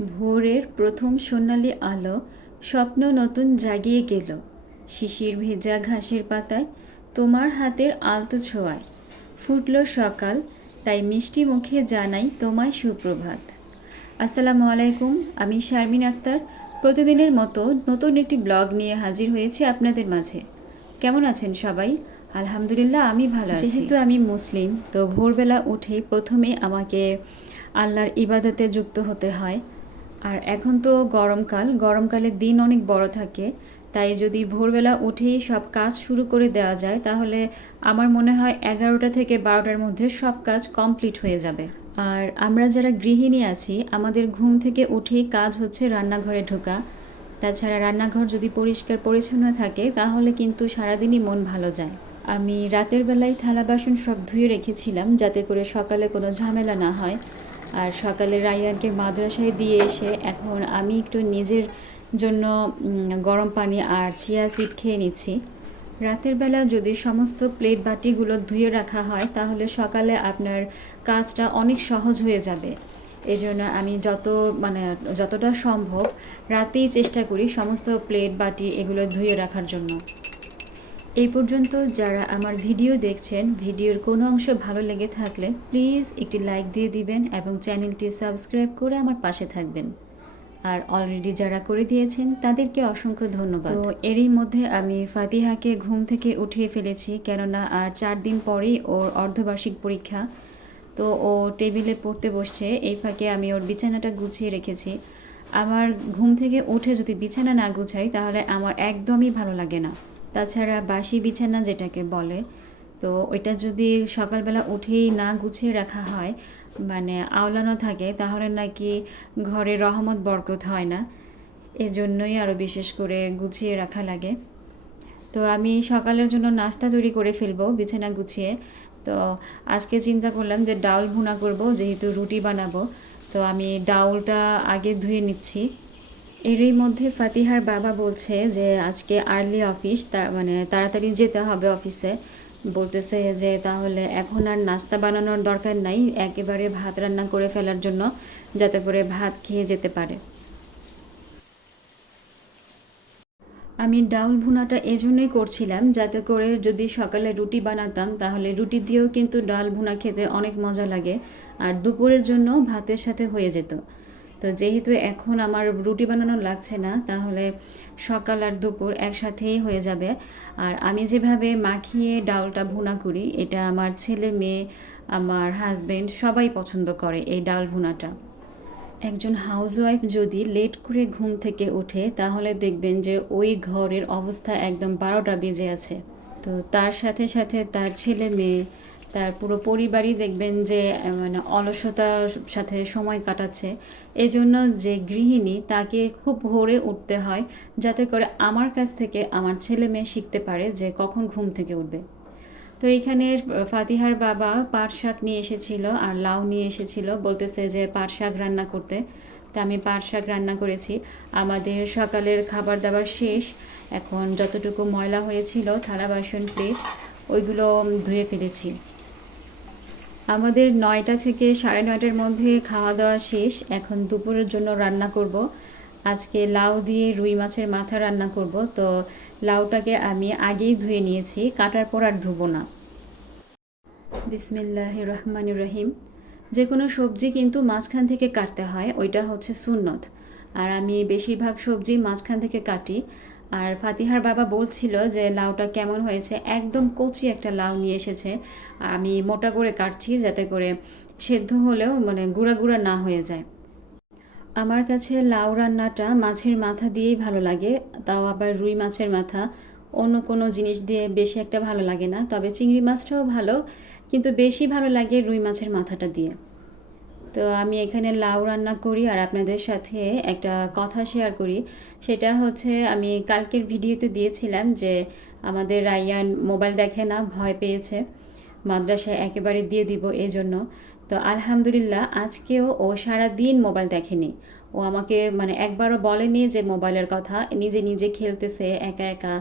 ভোরের প্রথম সোনালি আলো স্বপ্ন নতুন জাগিয়ে গেল। শিশির ভেজা ঘাসের পাতায় তোমার হাতের আলতো ছোঁয়ায়। ফুটল সকাল, তাই মিষ্টি মুখে জানাই তোমায় সুপ্রভাত। আসসালামু আলাইকুম, আমি শারমিন আক্তার। প্রতিদিনের মতো নতুন একটি ব্লগ নিয়ে হাজির হয়েছি আপনাদের মাঝে। কেমন আছেন সবাই? আলহামদুলিল্লাহ, আমি ভালো আছি। যেহেতু আমি মুসলিম, তো ভোরবেলা উঠেই প্রথমে আমাকে আল্লাহর ইবাদতে যুক্ত হতে হয়। আর এখন তো গরমকাল, গরমকালে দিন অনেক বড় থাকে, তাই যদি ভোরবেলা উঠেই সব কাজ শুরু করে দেওয়া যায়, তাহলে আমার মনে হয় এগারোটা থেকে বারোটার মধ্যে সব কাজ কমপ্লিট হয়ে যাবে। আর আমরা যারা গৃহিণী আছি, আমাদের ঘুম থেকে উঠেই কাজ হচ্ছে রান্নাঘরে ঢোকা। তাছাড়া রান্নাঘর যদি পরিষ্কার পরিচ্ছন্ন থাকে, তাহলে কিন্তু সারাদিনই মন ভালো যায়। আমি রাতের বেলায় থালা বাসন সব ধুয়ে রেখেছিলাম, যাতে করে সকালে কোনো ঝামেলা না হয়। আর সকালে রায়ানকে মাদ্রাসায় দিয়ে এসে এখন আমি একটু নিজের জন্য গরম পানি আর চিয়া সিড খেয়ে নিচ্ছি। রাতের বেলা যদি সমস্ত প্লেট বাটিগুলো ধুয়ে রাখা হয়, তাহলে সকালে আপনার কাজটা অনেক সহজ হয়ে যাবে। এই জন্য আমি যত মানে যতটা সম্ভব রাতেই চেষ্টা করি সমস্ত প্লেট বাটি এগুলো ধুয়ে রাখার জন্য। এই পর্যন্ত যারা আমার ভিডিও দেখছেন, ভিডিওর কোনো অংশ ভালো লেগে থাকলে প্লিজ একটি লাইক দিয়ে দিবেন এবং চ্যানেলটি সাবস্ক্রাইব করে আমার পাশে থাকবেন। আর অলরেডি যারা করে দিয়েছেন, তাদেরকে অসংখ্য ধন্যবাদ। তো এরই মধ্যে আমি ফাতিহাকে ঘুম থেকে উঠিয়ে ফেলেছি, কেননা আর চার দিন পরেই ওর অর্ধবার্ষিক পরীক্ষা। তো ও টেবিলে পড়তে বসছে, এই ফাঁকে আমি ওর বিছানাটা গুছিয়ে রেখেছি। আমার ঘুম থেকে উঠে যদি বিছানা না গুছাই, তাহলে আমার একদমই ভালো লাগে না। তাছাড়া বাসি বিছানা যেটাকে বলে, তো ওইটা যদি সকালবেলা উঠেই না গুছিয়ে রাখা হয় মানে আওলানো থাকে, তাহলে নাকি ঘরে রহমত বরকত হয় না। এজন্যই আরও বিশেষ করে গুছিয়ে রাখা লাগে। তো আমি সকালের জন্য নাস্তা তৈরি করে ফেলব বিছানা গুছিয়ে। তো আজকে চিন্তা করলাম যে ডাউল ভুনা করব, যেহেতু রুটি বানাবো, তো আমি ডাউলটা আগে ধুয়ে নিচ্ছি। এরই মধ্যে ফাতিহার বাবা বলছে যে, আজকে আর্লি অফিস মানে তাড়াতাড়ি যেতে হবে অফিসে বলতেছে যে, তাহলে এখন আর নাস্তা বানানোর দরকার নাই, একেবারে ভাত রান্না করে ফেলার জন্য, যাতে করে ভাত খেয়ে যেতে পারে। আমি ডাউল ভুনাটা এজন্যই করছিলাম, যাতে করে যদি সকালে রুটি বানাতাম, তাহলে রুটি দিয়েও কিন্তু ডাল ভুনা খেতে অনেক মজা লাগে, আর দুপুরের জন্য ভাতের সাথে হয়ে যেত। তো যেহেতু এখন আমার রুটি বানানো লাগছে না, তাহলে সকাল আর দুপুর একসাথেই হয়ে যাবে। আর আমি যেভাবে মাখিয়ে ডালটা ভুনা করি, এটা আমার ছেলে, মেয়ে, আমার হাজবেন্ড সবাই পছন্দ করে এই ডাল ভুনাটা। একজন হাউসওয়াইফ যদি লেট করে ঘুম থেকে ওঠে, তাহলে দেখবেন যে ওই ঘরের অবস্থা একদম বারোটা বেজে আছে। তো তার সাথে সাথে তার ছেলে, মেয়ে তার পুরো পরিবারই দেখবেন যে মানে অলসতার সাথে সময় কাটাচ্ছে। এই জন্য যে গৃহিণী, তাকে খুব ভোরে উঠতে হয়, যাতে করে আমার কাছ থেকে আমার ছেলে মেয়ে শিখতে পারে যে কখন ঘুম থেকে উঠবে। তো এইখানে ফাতিহার বাবা পাট শাক নিয়ে এসেছিল আর লাউ নিয়ে এসেছিল, বলতেছে যে পাট শাক রান্না করতে। তা আমি পাট শাক রান্না করেছি। আমাদের সকালের খাবার দাবার শেষ। এখন যতটুকু ময়লা হয়েছিল, থালা, বাসন, প্লেট, ওইগুলো ধুয়ে ফেলেছি। আমাদের নয়টা থেকে সাড়ে নয়টার মধ্যে খাওয়া দাওয়া শেষ। এখন দুপুরের জন্য রান্না করব। আজকে লাউ দিয়ে রুই মাছের মাথা রান্না করব। তো লাউটাকে আমি আগেই ধুয়ে নিয়েছি, কাটার পর আর ধুবো না। বিসমিল্লাহ রহমান রহিম। যে কোনো সবজি কিন্তু মাঝখান থেকে কাটতে হয়, ওইটা হচ্ছে সুন্নত। আর আমি বেশিরভাগ সবজি মাঝখান থেকে কাটি। আর ফাতিহার বাবা বলছিল যে লাউটা কেমন হয়েছে, একদম কচি একটা লাউ নিয়ে এসেছে। আমি মোটা করে কাটছি যাতে করে সেদ্ধ হলেও মানে গুঁড়া গুঁড়া না হয়ে যায়। আমার কাছে লাউ রান্নাটা মাছের মাথা দিয়েই ভালো লাগে, তাও আবার রুই মাছের মাথা। অন্য কোনো জিনিস দিয়ে বেশি একটা ভালো লাগে না, তবে চিংড়ি মাছটাও ভালো, কিন্তু বেশি ভালো লাগে রুই মাছের মাথাটা দিয়ে। তো আমি এখানে লাউ রান্না করি আর আপনাদের সাথে একটা কথা শেয়ার করি। সেটা হচ্ছে আমি কালকের ভিডিওতে দিয়েছিলাম যে আমাদের রায়ান মোবাইল দেখে না, ভয় পেয়েছে। মাদ্রাসায় একেবারে দিয়ে দিব এই জন্য তো আলহামদুলিল্লাহ, আজকেও ও সারা দিন মোবাইল দেখেনি। ও আমাকে মানে একবারও বলেনি যে মোবাইলের কথা। নিজে নিজে খেলতেছে, একা একা।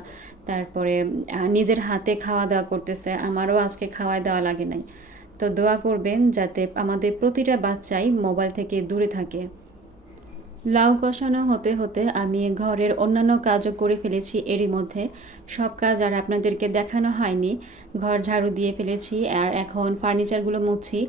তারপরে নিজের হাতে খাওয়া দাওয়া করতেছে। আমারও আজকে খাওয়া দেওয়া লাগে নাই। তো দোয়া করবেন যাতে আমাদের প্রতিটা বাচ্চাই মোবাইল থেকে দূরে থাকে। লাউ কষানো হতে হতে আমি ঘরের অন্যান্য কাজও করে ফেলেছি এরই মধ্যে। সব কাজ আর আপনাদেরকে দেখানো হয়নি। ঘর ঝাড়ু দিয়ে ফেলেছি আর এখন ফার্নিচারগুলো মুছি।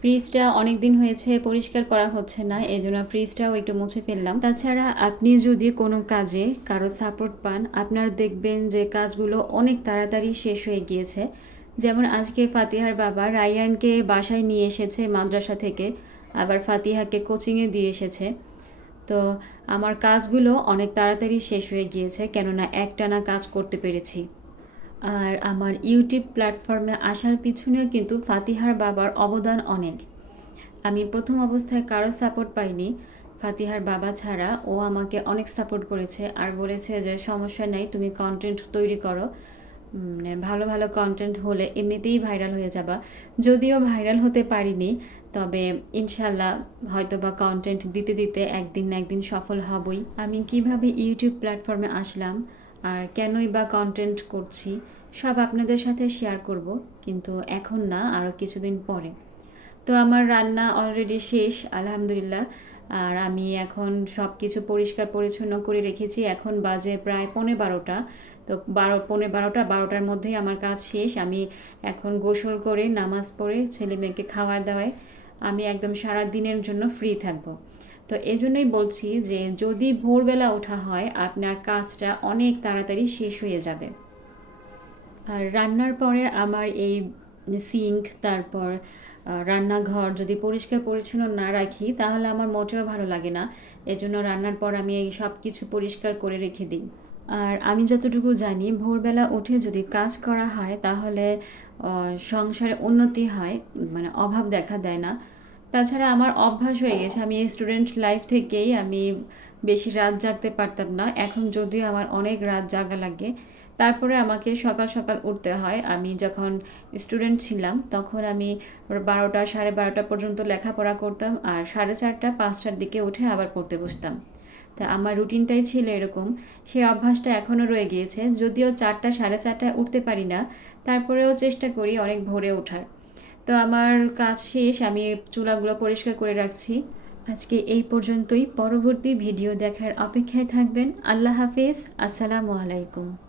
ফ্রিজটা অনেক দিন হয়েছে, পরিষ্কার করা হচ্ছে না এই জন্য ফ্রিজটাও একটু মুছে ফেললাম। তাছাড়া আপনি যদি কোনো কাজে কারও সাপোর্ট পান, আপনার দেখবেন যে কাজগুলো অনেক তাড়াতাড়ি শেষ হয়ে গিয়েছে। যেমন আজকে ফাতিহার বাবা রায়ানকে বাসায় নিয়ে এসেছে মাদ্রাসা থেকে, আবার ফাতিহাকে কোচিংয়ে দিয়ে এসেছে। তো আমার কাজগুলো অনেক তাড়াতাড়ি শেষ হয়ে গিয়েছে, কেননা একটানা কাজ করতে পেরেছি। আর আমার ইউটিউব প্ল্যাটফর্মে আসার পিছনেও কিন্তু ফাতিহার বাবার অবদান অনেক। আমি প্রথম অবস্থায় কারও সাপোর্ট পাইনি, ফাতিহার বাবা ছাড়া ও আমাকে অনেক সাপোর্ট করেছে আর বলেছে যে, সমস্যা নেই, তুমি কন্টেন্ট তৈরি করো। ভালো ভালো কন্টেন্ট হলে এমনিতেই ভাইরাল হয়ে যাবা। যদিও ভাইরাল হতে পারিনি, তবে ইনশাল্লাহ হয়তো বা কন্টেন্ট দিতে দিতে একদিন না একদিন সফল হবই। আমি কীভাবে ইউটিউব প্ল্যাটফর্মে আসলাম, আর কেনই বা কন্টেন্ট করছি, সব আপনাদের সাথে শেয়ার করব, কিন্তু এখন না আরও কিছুদিন পরে। তো আমার রান্না অলরেডি শেষ, আলহামদুলিল্লাহ। আর আমি এখন সব কিছু পরিষ্কার পরিচ্ছন্ন করে রেখেছি। এখন বাজে প্রায় পৌনে বারোটা। তো বারো, পৌনে বারোটা, বারোটার মধ্যেই আমার কাজ শেষ। আমি এখন গোসল করে, নামাজ পড়ে ছেলে মেয়েকে খাওয়া দাওয়ায় আমি একদম সারা দিনের জন্য ফ্রি থাকব। তো এই জন্যই বলছি যে যদি ভোরবেলা ওঠা হয়, আপনার কাজটা অনেক তাড়াতাড়ি শেষ হয়ে যাবে। আর রান্নার পরে আমার এই সিঙ্ক তারপর রান্নাঘর যদি পরিষ্কার পরিচ্ছন্ন না রাখি, তাহলে আমার মোটেও ভালো লাগে না। এজন্য রান্নার পর আমি এই সব কিছু পরিষ্কার করে রেখে দিই। আর আমি যতটুকু জানি, ভোরবেলা উঠে যদি কাজ করা হয়, তাহলে সংসারে উন্নতি হয় মানে অভাব দেখা দেয় না। তাছাড়া আমার অভ্যাস হয়ে গেছে, আমি স্টুডেন্ট লাইফ থেকেই আমি বেশি রাত জাগতে পারতাম না। এখন যদিও আমার অনেক রাত জাগা লাগে, তারপরে আমাকে সকাল সকাল উঠতে হয়। আমি যখন স্টুডেন্ট ছিলাম, তখন আমি বারোটা, সাড়ে বারোটা পর্যন্ত লেখাপড়া করতাম আর সাড়ে চারটা, পাঁচটার দিকে উঠে আবার পড়তে বসতাম। তা আমার রুটিনটাই ছিল এরকম। সেই অভ্যাসটা এখনও রয়ে গিয়েছে। যদিও চারটা, সাড়ে চারটায় উঠতে পারি না, তারপরেও চেষ্টা করি অনেক ভোরে ওঠার। তো আমার কাজ শেষ, আমি চুলাগুলো পরিষ্কার করে রাখছি। আজকে এই পর্যন্তই। পরবর্তী ভিডিও দেখার অপেক্ষায় থাকবেন। আল্লাহ হাফিজ। আসসালামু আলাইকুম।